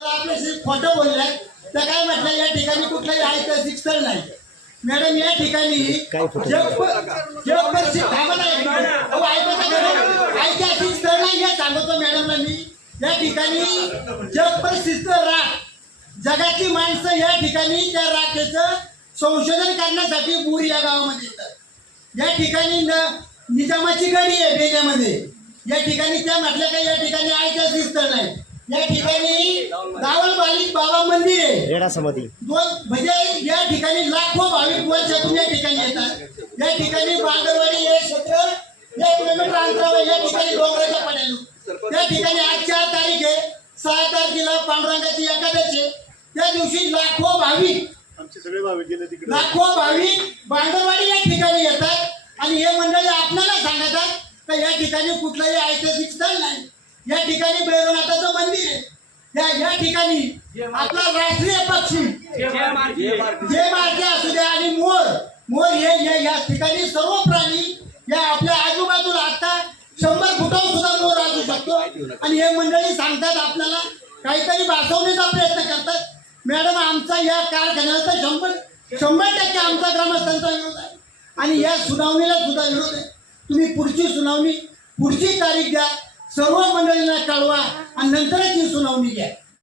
आपल्याशी खोटं बोललाय तर काय म्हटलं या ठिकाणी कुठलाही ऐतिहासिक स्थळ नाही मॅडम या ठिकाणी ऐतिहासिक स्थळ नाही हे सांगतो मॅडमला मी या ठिकाणी जगप्रसिद्ध राख जगाची माणसं या ठिकाणी त्या राखेचं संशोधन करण्यासाठी बुर या गावामध्ये येतात या ठिकाणी निजामाची गडी आहे बेल्यामध्ये या ठिकाणी त्या म्हटलं का या ठिकाणी ऐतिहासिक स्थळ नाही या ठिकाणी दावल बालिक बाबा मंदिर आहे रेडा समाधी म्हणजे या ठिकाणी लाखो भाविक वर्षातून या ठिकाणी येतात या ठिकाणी बांगरवाडी हे क्षेत्र 1 किलोमीटर अंतरावर या ठिकाणी डोंगराच्या पड्याला त्या ठिकाणी आज 4 तारीख आहे 6 तारखेला पांडुरंगाची एकादशी त्या दिवशी लाखो भाविक आमचे सगळे भाविक गेले तिकडे लाखो भाविक बांगरवाडी या ठिकाणी येतात आणि हे मंडळी आपल्याला सांगतात की या ठिकाणी कुठलंही ऐतिहासिक स्थळ नाही या ठिकाणी भैरवनाथाचं मंदिर आहे या ठिकाणी आपला राष्ट्रीय पक्षी जे मार्के असू द्या आणि मोर हे या ठिकाणी सर्व प्राणी या आपल्या आजूबाजूला आता 100 फुटावर सुद्धा मोर असू शकतो आणि हे मंडळी सांगतात आपल्याला काहीतरी भासवण्याचा प्रयत्न करतात मॅडम आमचा या कारखान्याला तर 100% आमचा ग्रामस्थांचा विरोध आहे आणि या सुनावणीला सुद्धा विरोध आहे तुम्ही पुढची सुनावणी पुढची तारीख द्या सर्व मंडळींना कळवा आणि नंतरच ही सुनावणी घ्या